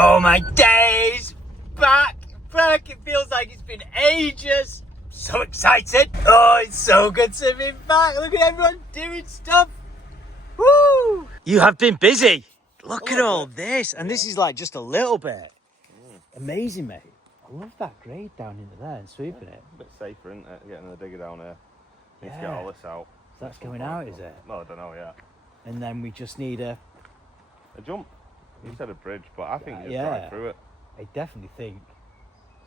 Oh my days! Back! It feels like it's been ages. So excited. Oh, it's so good to be back. Look at everyone doing stuff. Woo! You have been busy. Look at all this. And this is like just a little bit. Amazing, mate. I love that grade down into there and sweeping it. A bit safer, isn't it? Getting the digger down here. Need to get all this out. So that's going out, is it? Well, I don't know yet. And then we just need a jump. You said a bridge, but I think you'll drive through it. I definitely think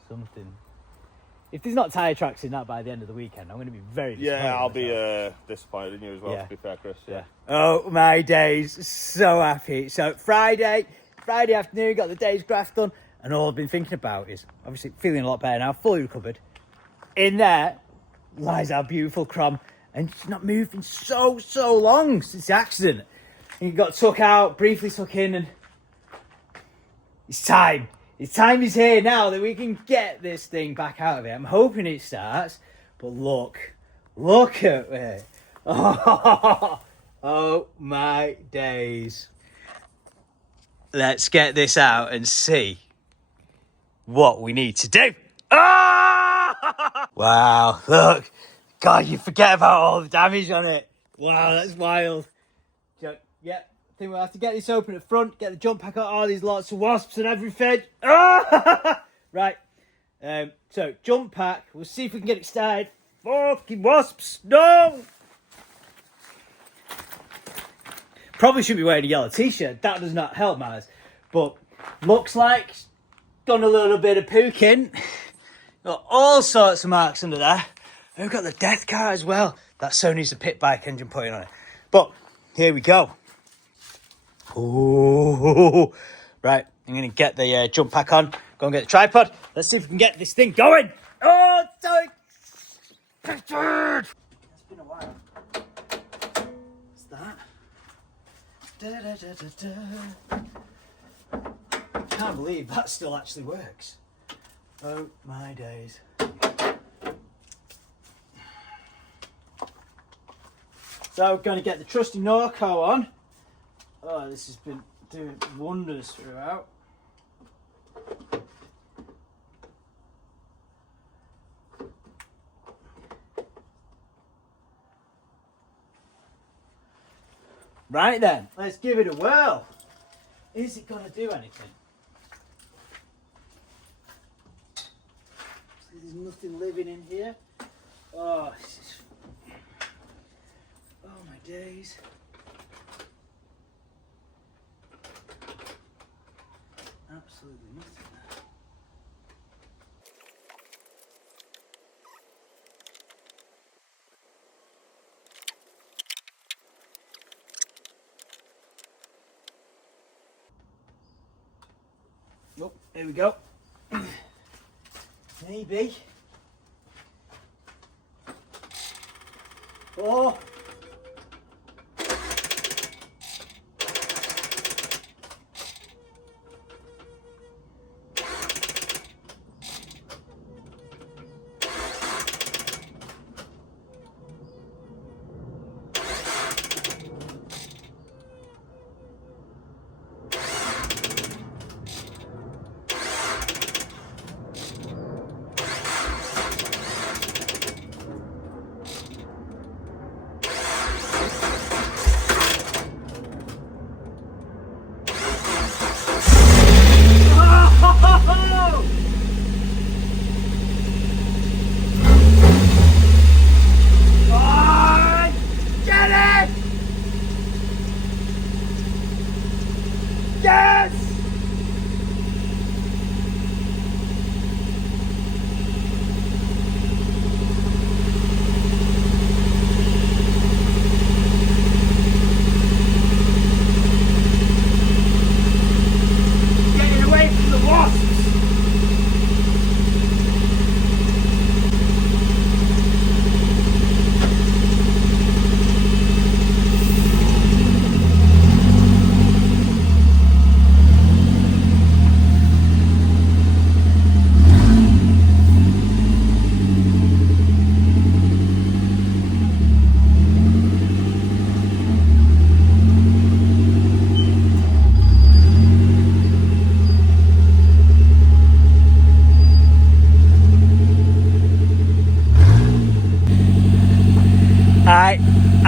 something. If there's not tyre tracks in that by the end of the weekend, I'm going to be very disappointed. Yeah, I'll be disappointed in you as well, to be fair, Chris. Yeah. Oh, my days. So happy. So Friday afternoon, got the day's graft done. And all I've been thinking about is, obviously, feeling a lot better now, fully recovered. In there lies our beautiful Crom. And she's not moved in so long since the accident. And he got took out, briefly took in, and it's time. His time is here now that we can get this thing back out of it. I'm hoping it starts, but look at it. Oh my days. Let's get this out and see what we need to do. Wow, look. God, you forget about all the damage on it. Wow, that's wild. So, yeah, I think we'll have to get this open at front, get the jump pack out, all these lots of wasps and everything. Right, so jump pack, we'll see if we can get it started. Fucking wasps, no! Probably should be wearing a yellow t-shirt, that does not help matters. But looks like done a little bit of pooking. Got all sorts of marks under there. We've got the death car as well. That so needs a pit bike engine putting on it. But here we go. Ooh. Right, I'm going to get the jump pack on. Go and get the tripod. Let's see if we can get this thing going. Oh, sorry. It's been a while. What's that? Can't believe that still actually works. Oh my days. So we're going to get the trusty Norco on. Oh, this has been doing wonders throughout. Right then, let's give it a whirl. Is it going to do anything? There's nothing living in here. Oh, this is... Oh my days. Absolutely nothing there. Oh, there we go. Maybe. Oh.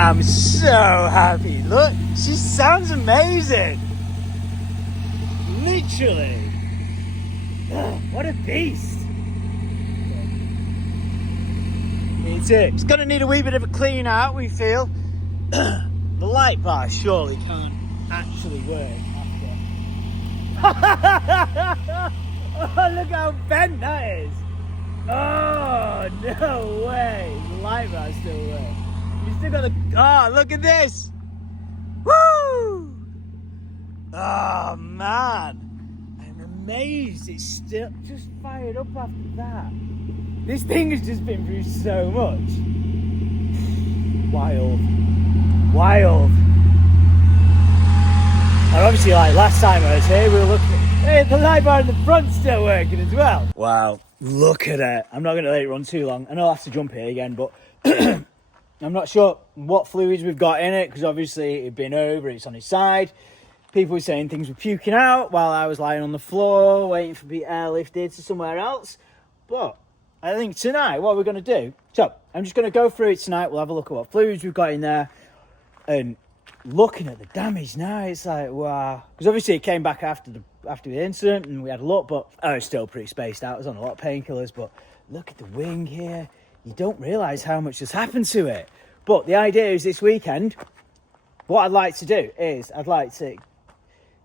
am so happy. Look, she sounds amazing. Literally. What a beast. It's going to need a wee bit of a clean out, we feel. The light bar surely can't actually work after. Oh, look how bent that is. Oh, no way. The light bar still works. You still got the... Oh, look at this. Woo! Oh, man. I'm amazed it's still just fired up after that. This thing has just been through so much. Wild. Wild. And obviously, like last time I was here, we were looking at, hey, the light bar in the front's still working as well. Wow, look at it. I'm not going to let it run too long. I know I'll have to jump here again, but I'm not sure what fluids we've got in it, because obviously it'd been over, it's on its side. People were saying things were puking out while I was lying on the floor, waiting for being airlifted to somewhere else. But I think tonight, what we're going to do, so I'm just going to go through it tonight. We'll have a look at what fluids we've got in there. And looking at the damage now, it's like, wow. Because obviously it came back after the incident and we had a look, but I was still pretty spaced out. I was on a lot of painkillers, but look at the wing here. You don't realise how much has happened to it. But the idea is this weekend, what I'd like to do is I'd like to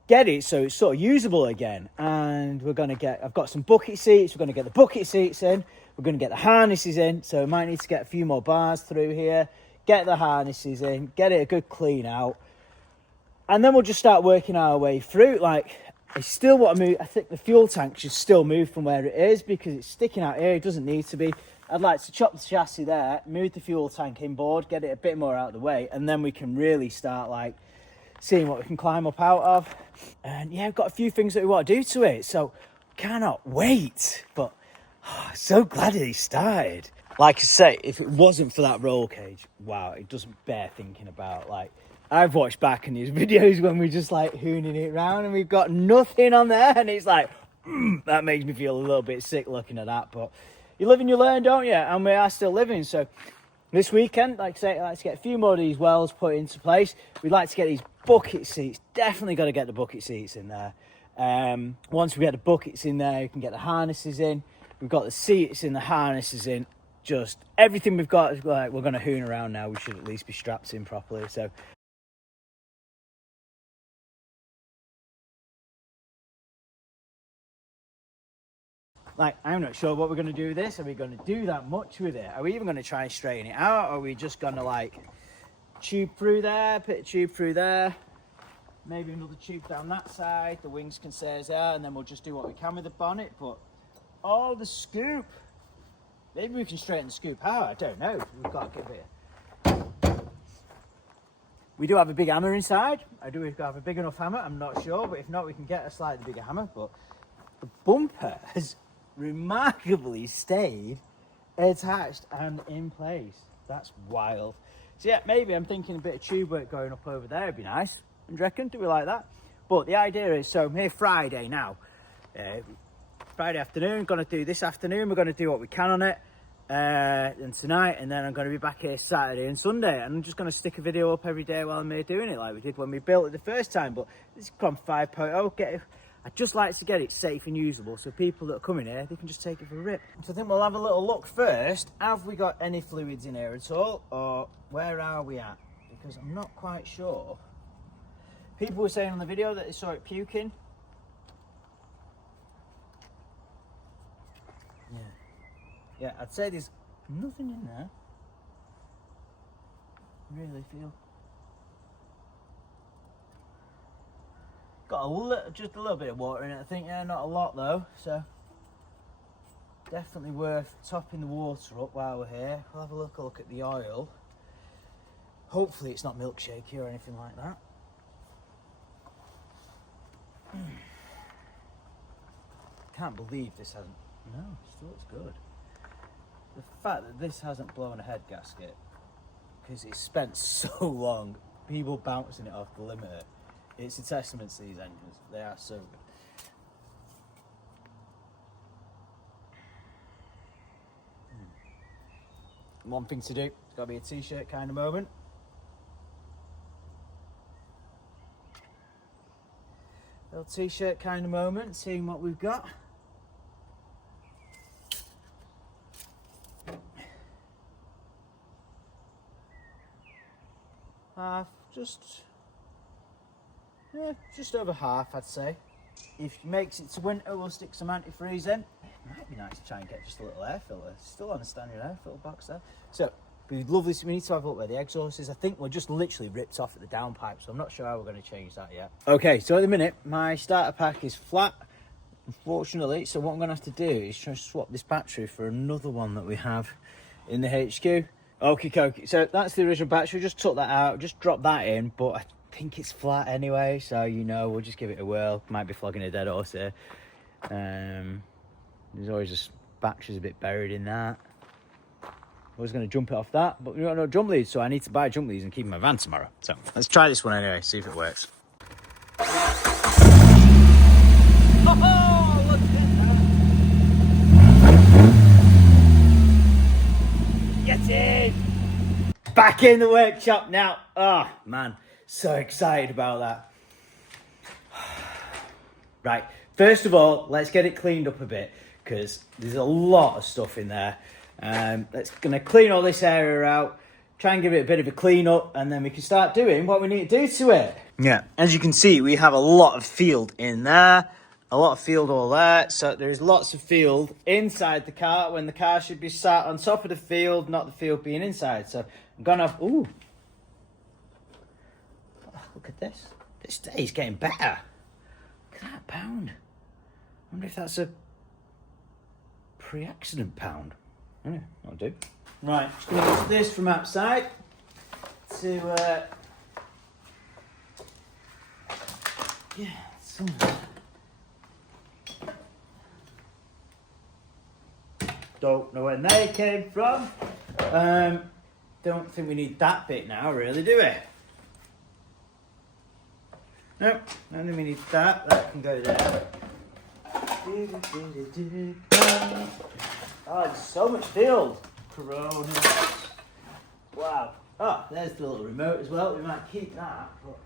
get it so it's sort of usable again. And I've got some bucket seats. We're going to get the bucket seats in. We're going to get the harnesses in. So we might need to get a few more bars through here. Get the harnesses in, get it a good clean out, and then we'll just start working our way through. Like, I still want to move. I think the fuel tank should still move from where it is because it's sticking out here. It doesn't need to be. I'd like to chop the chassis there, move the fuel tank inboard, get it a bit more out of the way, and then we can really start like seeing what we can climb up out of. And yeah, I've got a few things that we want to do to it, so cannot wait. But so glad it started. Like I say, if it wasn't for that roll cage, wow, it doesn't bear thinking about. Like, I've watched back in these videos when we're just like hooning it around and we've got nothing on there, and it's like, that makes me feel a little bit sick looking at that. But you live and you learn, don't you? And we are still living. So this weekend, like I say, I'd like to get a few more of these wells put into place. We'd like to get these bucket seats. Definitely got to get the bucket seats in there. Once we get the buckets in there, you can get the harnesses in. We've got the seats and the harnesses in. Just everything we've got is like, we're going to hoon around now. We should at least be strapped in properly. So like, I'm not sure what we're going to do with this. Are we going to do that much with it? Are we even going to try and straighten it out? Or are we just going to like tube through there, put a tube through there, maybe another tube down that side, the wings can stay as they are, and then we'll just do what we can with the bonnet. But oh, the scoop. Maybe we can straighten the scoop out. I don't know. We've got to give it. We do have a big hammer inside. We've got to have a big enough hammer. I'm not sure, but if not, we can get a slightly bigger hammer. But the bumper has remarkably stayed attached and in place. That's wild. So yeah, maybe I'm thinking a bit of tube work going up over there would be nice. Do you reckon? Do we like that? But the idea is, so here Friday now. Friday afternoon, going to do this afternoon. We're going to do what we can on it. And tonight, and then I'm going to be back here Saturday and Sunday, and I'm just going to stick a video up every day while I'm here doing it like we did when we built it the first time. But this is Crom 5.0. I'd just like to get it safe and usable so people that are coming here, they can just take it for a rip. So I think we'll have a little look first. Have we got any fluids in here at all, or where are we at? Because I'm not quite sure. People were saying on the video that they saw it puking. Yeah, I'd say there's nothing in there. I really feel. Got just a little bit of water in it, I think. Yeah, not a lot though. So definitely worth topping the water up while we're here. We'll have a look at the oil. Hopefully it's not milkshakey or anything like that. Can't believe this hasn't. No, it still looks good. The fact that this hasn't blown a head gasket, because it's spent so long, people bouncing it off the limiter, it's a testament to these engines. They are so good. One thing to do, it's got to be a t-shirt kind of moment. Little t-shirt kind of moment, seeing what we've got. Half, just over half, I'd say. If it makes it to winter, we'll stick some antifreeze in. It might be nice to try and get just a little air filter. Still on a standard air filter box there. So, it'd be lovely. We need to have a look where the exhaust is. I think we're just literally ripped off at the downpipe, so I'm not sure how we're going to change that yet. Okay, so at the minute, my starter pack is flat, unfortunately. So what I'm going to have to do is try to swap this battery for another one that we have in the HQ. Okay, so that's the original battery. Just took that out, just dropped that in, but I think it's flat anyway, so you know, we'll just give it a whirl. Might be flogging a dead horse here. There's always just batteries a bit buried in that. I was going to jump it off that, but we don't know jump leads, so I need to buy jump leads and keep in my van tomorrow. So let's try this one anyway, see if it works. Oh, look at that! Get in! Back in the workshop now. Oh man, so excited about that. Right, first of all, let's get it cleaned up a bit because there's a lot of stuff in there. Let's gonna clean all this area out, try and give it a bit of a clean up, and then we can start doing what we need to do to it. Yeah, as you can see, we have a lot of field in there, a lot of field all there. So there's lots of field inside the car when the car should be sat on top of the field, not the field being inside. So I'm gonna have, ooh, oh, look at this. This day is getting better. Look at that pound. I wonder if that's a pre-accident pound. Yeah, I'll do. Right, just going to use this from outside to, yeah, some of that. Don't know where they came from. Don't think we need that bit now, really, do we? Nope, I don't think we need that. That can go there. Oh, there's so much field. Corona. Wow. Oh, there's the little remote as well. We might keep that. But...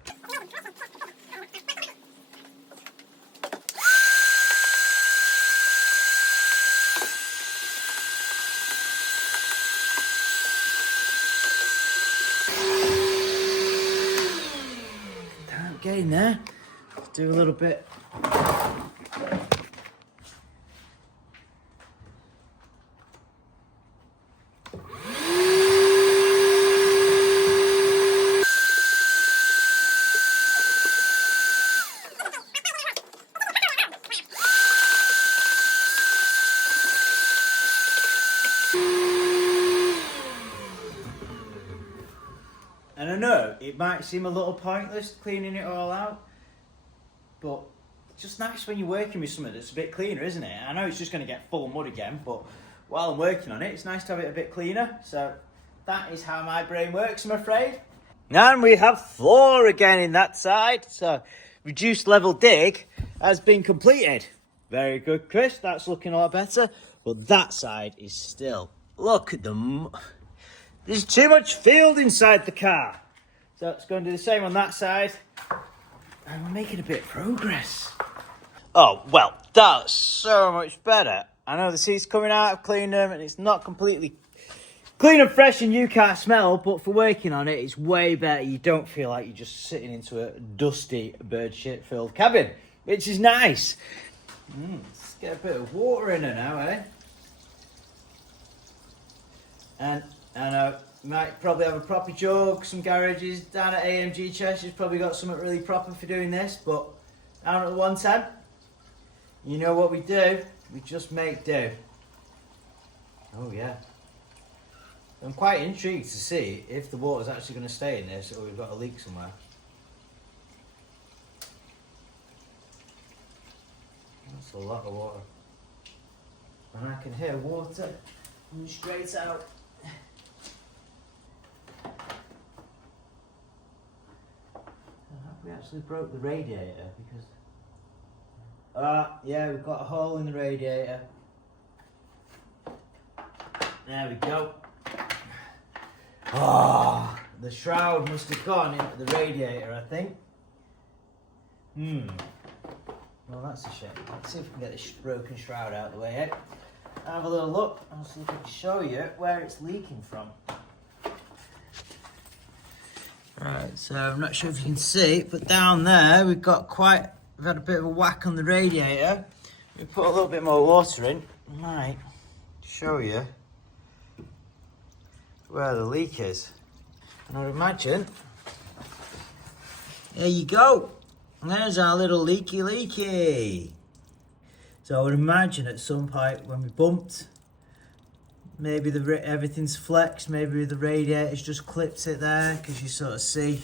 Damn, get in there. Do a little bit. And I know it might seem a little pointless cleaning it all out, but it's just nice when you're working with something that's a bit cleaner, isn't it? I know it's just going to get full of mud again, but while I'm working on it, it's nice to have it a bit cleaner. So that is how my brain works, I'm afraid. And we have floor again in that side. So reduced level dig has been completed. Very good, Chris. That's looking a lot better. But that side is still, look at them. There's too much field inside the car. So it's going to do the same on that side. And we're making a bit of progress. Oh, well, that's so much better. I know the seat's coming out, I've cleaned them, and it's not completely clean and fresh and you can't smell, but for working on it, it's way better. You don't feel like you're just sitting into a dusty, bird shit filled cabin, which is nice. Let's get a bit of water in her now, eh? And I know, you might probably have a proper jug, some garages. Down at AMG Chester's probably got something really proper for doing this, but down at the 110, you know what we do, we just make do. Oh yeah. I'm quite intrigued to see if the water's actually going to stay in this or we've got a leak somewhere. That's a lot of water. And I can hear water coming straight out. We actually broke the radiator because yeah, we've got a hole in the radiator. There we go. The shroud must have gone into the radiator, I think. Well, that's a shame. Let's see if we can get this broken shroud out of the way, eh? Have a little look and see if I can show you where it's leaking from. Right, so I'm not sure if you can see, but down there we've had a bit of a whack on the radiator. We put a little bit more water in, I might show you where the leak is. And I'd imagine, there you go. There's our little leaky. So I would imagine at some point when we bumped, maybe everything's flexed, maybe the radiator's just clipped it there, because you sort of see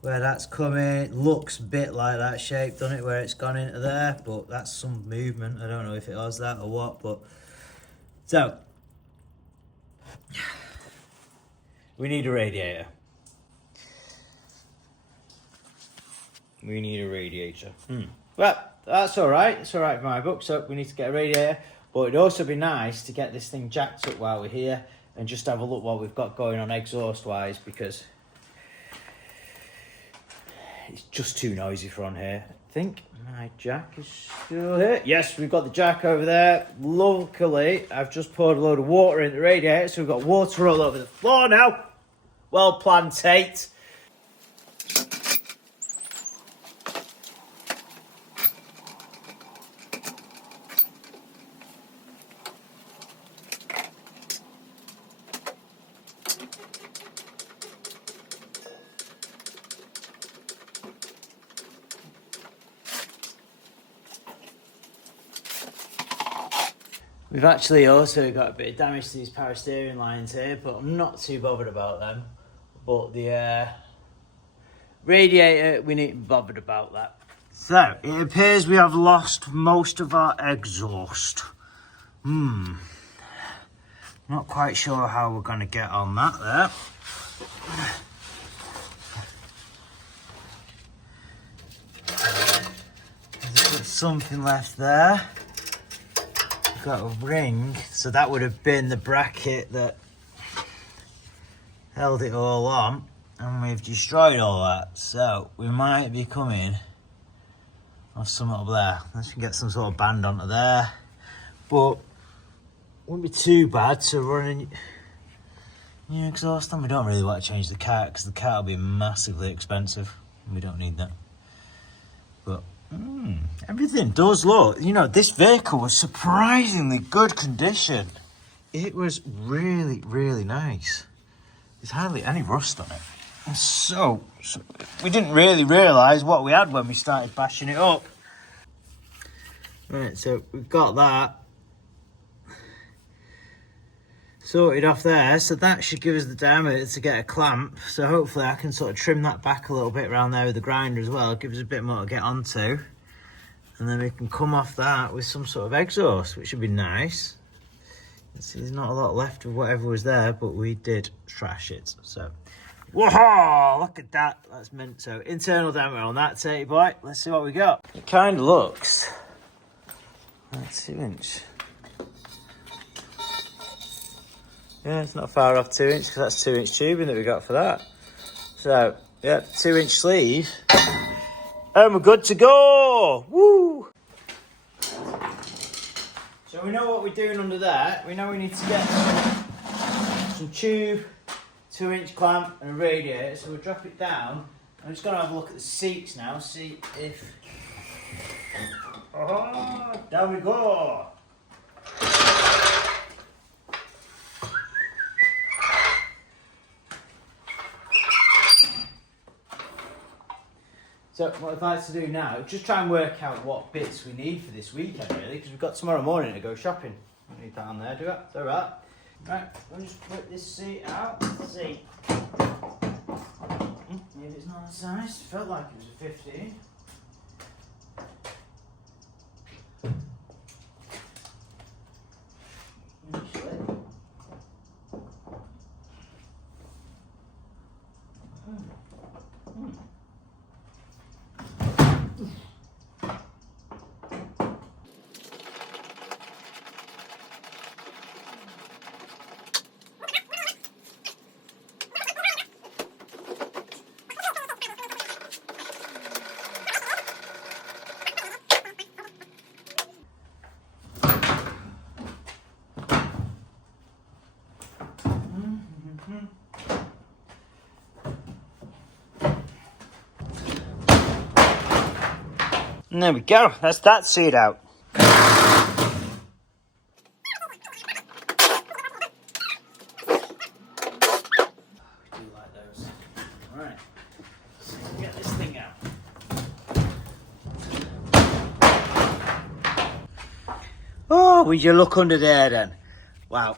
where that's coming. It looks a bit like that shape, doesn't it, where it's gone into there, but that's some movement. I don't know if it was that or what, but so we need a radiator. We need a radiator. Well, that's all right. It's all right for my book. So we need to get a radiator, but it'd also be nice to get this thing jacked up while we're here and just have a look what we've got going on exhaust-wise, because it's just too noisy for on here. I think my jack is still here. Yes, we've got the jack over there. Luckily, I've just poured a load of water in the radiator, so we've got water all over the floor now. Well planned, Tate. We've actually also got a bit of damage to these power steering lines here, but I'm not too bothered about them. But the radiator, we need to be bothered about that. So, it appears we have lost most of our exhaust. Not quite sure how we're going to get on that there. There's something left there. Got a ring, so that would have been the bracket that held it all on, and we've destroyed all that, so we might be coming off some up there. Let's get some sort of band onto there, but wouldn't be too bad to run a new exhaust on. We don't really want to change the cart because the cart will be massively expensive. We don't need that, but everything does look, this vehicle was surprisingly good condition. It was really, really nice. There's hardly any rust on it. So we didn't really realise what we had when we started bashing it up. Right, so we've got that sorted off there, so that should give us the diameter to get a clamp. So hopefully I can sort of trim that back a little bit around there with the grinder as well. Give us a bit more to get onto, and then we can come off that with some sort of exhaust, which would be nice. See, there's not a lot left of whatever was there, but we did trash it. So, whoa, look at that. That's meant. So internal diameter on that 30 boy. Let's see what we got. It kind of looks like 2 inch. Yeah, it's not far off 2 inch, because that's 2 inch tubing that we got for that. So, yeah, 2 inch sleeve. And we're good to go! Woo! So we know what we're doing under there. We know we need to get some tube, 2 inch clamp and a radiator. So we'll drop it down. I'm just going to have a look at the seats now, see if... Oh, down we go! So what I'd like to do now, just try and work out what bits we need for this weekend, really, because we've got tomorrow morning to go shopping. I need that on there, do it? It's all right. Right, I'll just put this seat out. Let's see. Maybe it's not a size. Felt like it was a 15. Actually. And there we go. That's that seat out. Alright, so get this thing out. Oh, would you look under there then? Wow.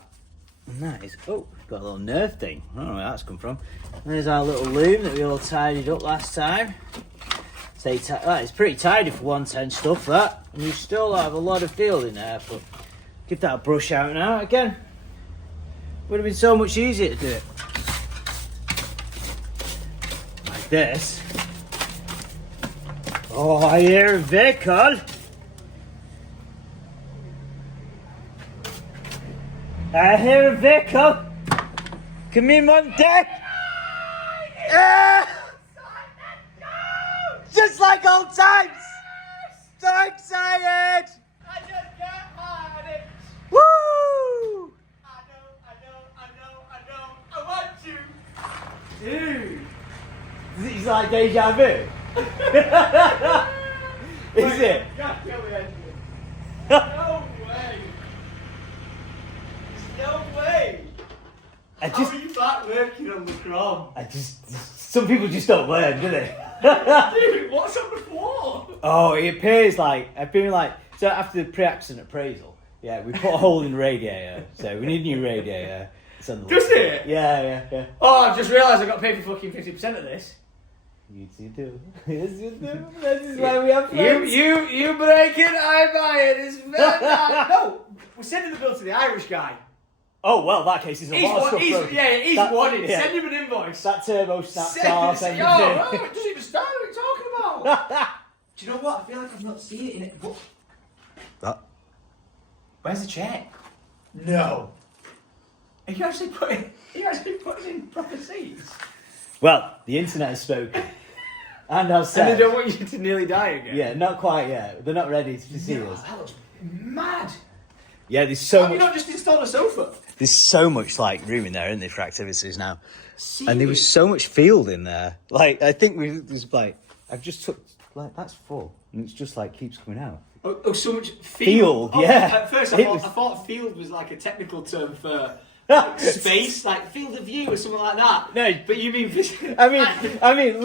Nice. Oh, got a little nerve thing. I don't know where that's come from. And there's our little loom that we all tidied up last time. It's pretty tidy for 110 stuff, that. And you still have a lot of field in there, but give that a brush out now. Again, would have been so much easier to do it. This. Oh, I hear a vehicle. I hear a vehicle. Come in on deck. Just like old times. So excited. I just get on it. Woo! I want you. Dude. It's like deja vu. Is it? God, kill the engine. No way. There's no way. How are you back working on the Crom? Some people just don't learn, do they? Dude, what's on the floor? Oh, it appears like, so after the pre-accident appraisal, yeah, we put a hole in the radiator, so we need a new radiator. It's on the Does it? Yeah. Oh, I've just realised I got paid for fucking 50% of this. You do. Yes, you do. This is why we have friends. You break it, I buy it. It's very nice. No, we're sending the bill to the Irish guy. Oh, well, that case is a lot of stuff. He's That- wanted. yeah. Send him an invoice. That turbo snaps Send off. it. And Oh, it doesn't even start. What are you talking about? Do you know what? I feel like I've not seen it in it. What? That. Where's the check? No. Are you actually putting in proper seats? Well, the internet has spoken. And I've And said. they don't want you to nearly die again? Yeah, not quite yet. They're not ready to see No, us. that looks mad. Yeah, there's so Have you much. not just installed a sofa? There's so much like room in there, isn't there, for activities now? See And there was so much field in there. Like I think there's like I've just took like that's full, and it's just like keeps coming out. Oh, so much Field, Oh, yeah. At first, It I was- thought field was like a technical term for like, space, like field of view or something like that. No. But you mean I mean,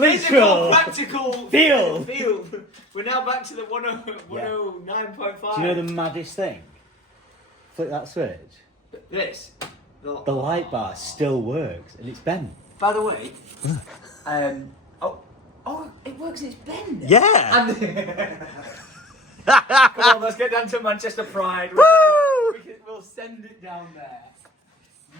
physical, literal. practical Field. Field. We're now back to the 109.5. Do you know the maddest thing? Flick that switch. This. The light bar still works, and it's bent. By the way, oh, it works. It's bent. Yeah. And come on, let's get down to Manchester Pride. Woo! We'll send it down there.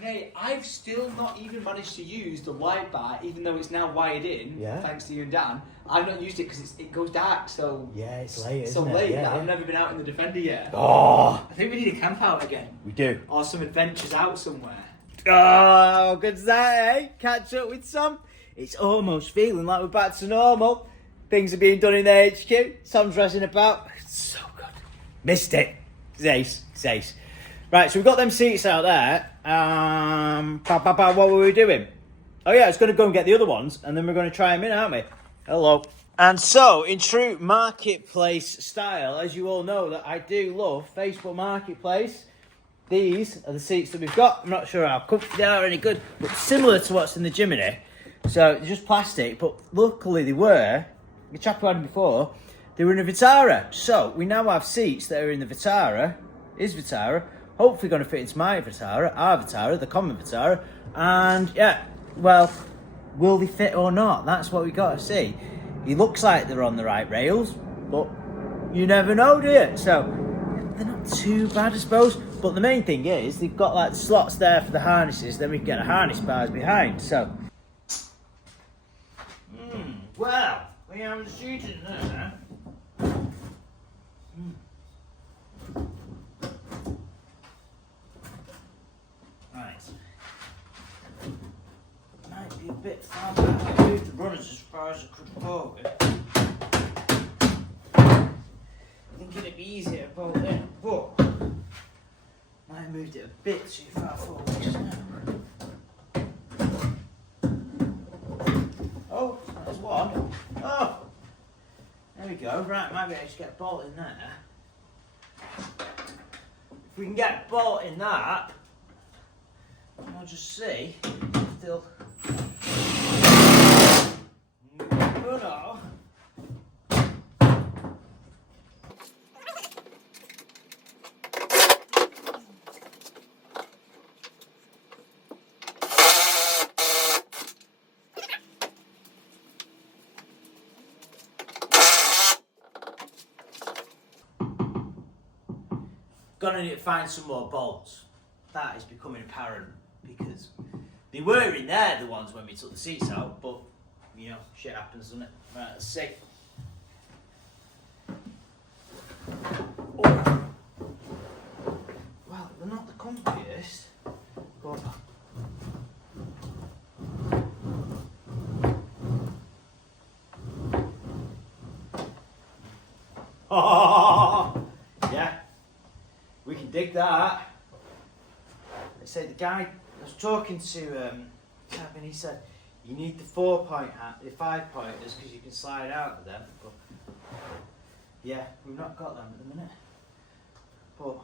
Mate, I've still not even managed to use the light bar, even though it's now wired in. Yeah. Thanks to you and Dan. I've not used it because it goes dark so. Yeah, it's late, So isn't it? late Yeah, that yeah. I've never been out in the Defender yet. Oh, I think we need a camp out again, we do. or some adventures out somewhere. Oh, good that, eh? Catch up with some. It's almost feeling like we're back to normal. Things are being done in the HQ. Tom's rushing about. It's so good. Missed it. It's ace. It's ace. Right, so we've got them seats out there. What were we doing? Oh yeah, I was going to go and get the other ones, and then we're going to try them in, aren't we? Hello. And so, in true marketplace style, as you all know that I do love Facebook Marketplace, these are the seats that we've got. I'm not sure how comfy they are or any good, but similar to what's in the Jiminy. So, they're just plastic, but luckily they were, the chap who had them before, they were in a Vitara. So, we now have seats that are in the Vitara, hopefully going to fit into my Vitara, our Vitara, the common Vitara, and yeah, well, will they fit or not? That's what we got to see. He looks like they're on the right rails, but you never know, do you? So, they're not too bad, I suppose. But the main thing is, they've got like slots there for the harnesses, then we can get the harness bars behind, so. Well, we have the seats in there. Right. Might be a bit far back. I moved the runners as far as I could forward. Thinking it'd be easier to bolt in, but might have moved it a bit too far forward just now. Oh, there's one. Oh! There we go. Right, might might be able to get a bolt in there. If we can get a bolt in that, I'll just see if they'll. Oh no. Gonna need to find some more bolts. That is becoming apparent because they were in there, the ones when we took the seats out, but you know, shit happens, doesn't it? Right, let's see. Oh. Well, they're not the comfiest. Go on. Oh, yeah. We can dig that. They say the guy, I was talking to Tab and he said you need the 5-pointers because you can slide out of them. But yeah, we've not got them at the minute. But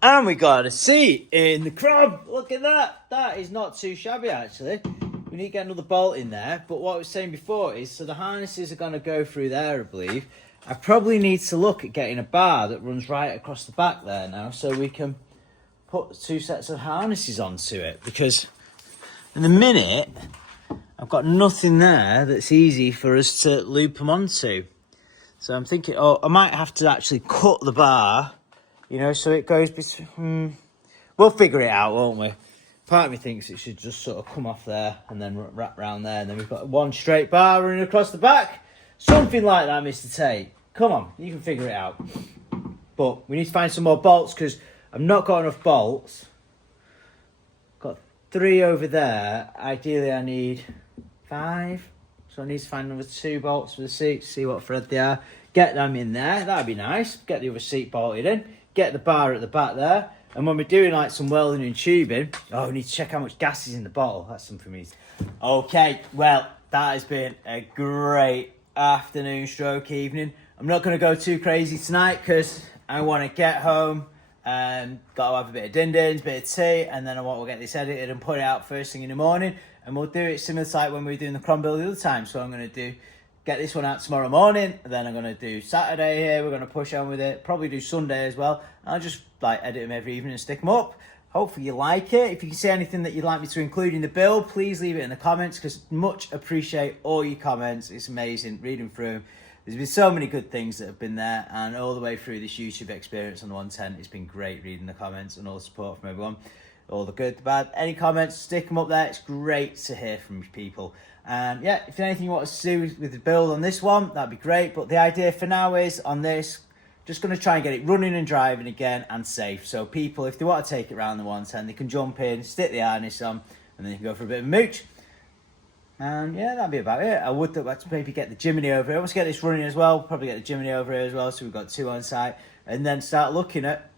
and we got a seat in the Crom. Look at that. That is not too shabby actually. We need to get another bolt in there. But what I was saying before is, so the harnesses are going to go through there, I believe. I probably need to look at getting a bar that runs right across the back there now, so we can put 2 sets of harnesses onto it, because in the minute I've got nothing there that's easy for us to loop them onto. So I'm thinking, oh, I might have to actually cut the bar, you know, so it goes between. We'll figure it out, won't we? Part of me thinks it should just sort of come off there and then wrap round there, and then we've got one straight bar running across the back. Something like that, Mr. Tate. Come on, you can figure it out. But we need to find some more bolts because I've not got enough bolts. Got 3 over there. Ideally, I need 5. So I need to find another 2 bolts for the seats, see what thread they are. Get them in there. That'd be nice. Get the other seat bolted in. Get the bar at the back there. And when we're doing like some welding and tubing, we need to check how much gas is in the bottle. That's something we need. Okay, well, that has been a great afternoon stroke evening. I'm not going to go too crazy tonight because I want to get home and got to have a bit of din-dins, bit of tea, and then I want to get this edited and put it out first thing in the morning. And we'll do it similar to like when we were doing the Crom build the other time. So I'm going to get this one out tomorrow morning, and then I'm going to do Saturday here. We're going to push on with it. Probably do Sunday as well. I'll just like edit them every evening and stick them up. Hopefully you like it. If you can see anything that you'd like me to include in the build, please leave it in the comments because much appreciate all your comments. It's amazing reading through them. There's been so many good things that have been there, and all the way through this YouTube experience on the 110, it's been great reading the comments and all the support from everyone. All the good, the bad, any comments, stick them up there. It's great to hear from people. And yeah, if there's anything you want to do with the build on this one, that'd be great. But the idea for now is on this, just going to try and get it running and driving again and safe. So people, if they want to take it around the 110, they can jump in, stick the harness on, and then you can go for a bit of a mooch. And yeah, that'd be about it. I would like to maybe get the Jiminy over here. Once get this running as well, probably get the Jiminy over here as well, so we've got 2 on site. And then start looking at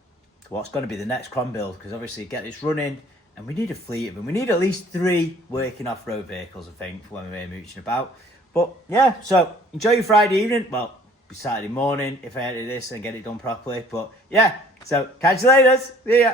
what's going to be the next Crom build, because obviously get this running, and we need a fleet of them. We need at least 3 working off-road vehicles, I think, for when we're mooching about. But yeah, so enjoy your Friday evening. Well, be Saturday morning if I edit this and get it done properly. But yeah, so catch you later. See ya.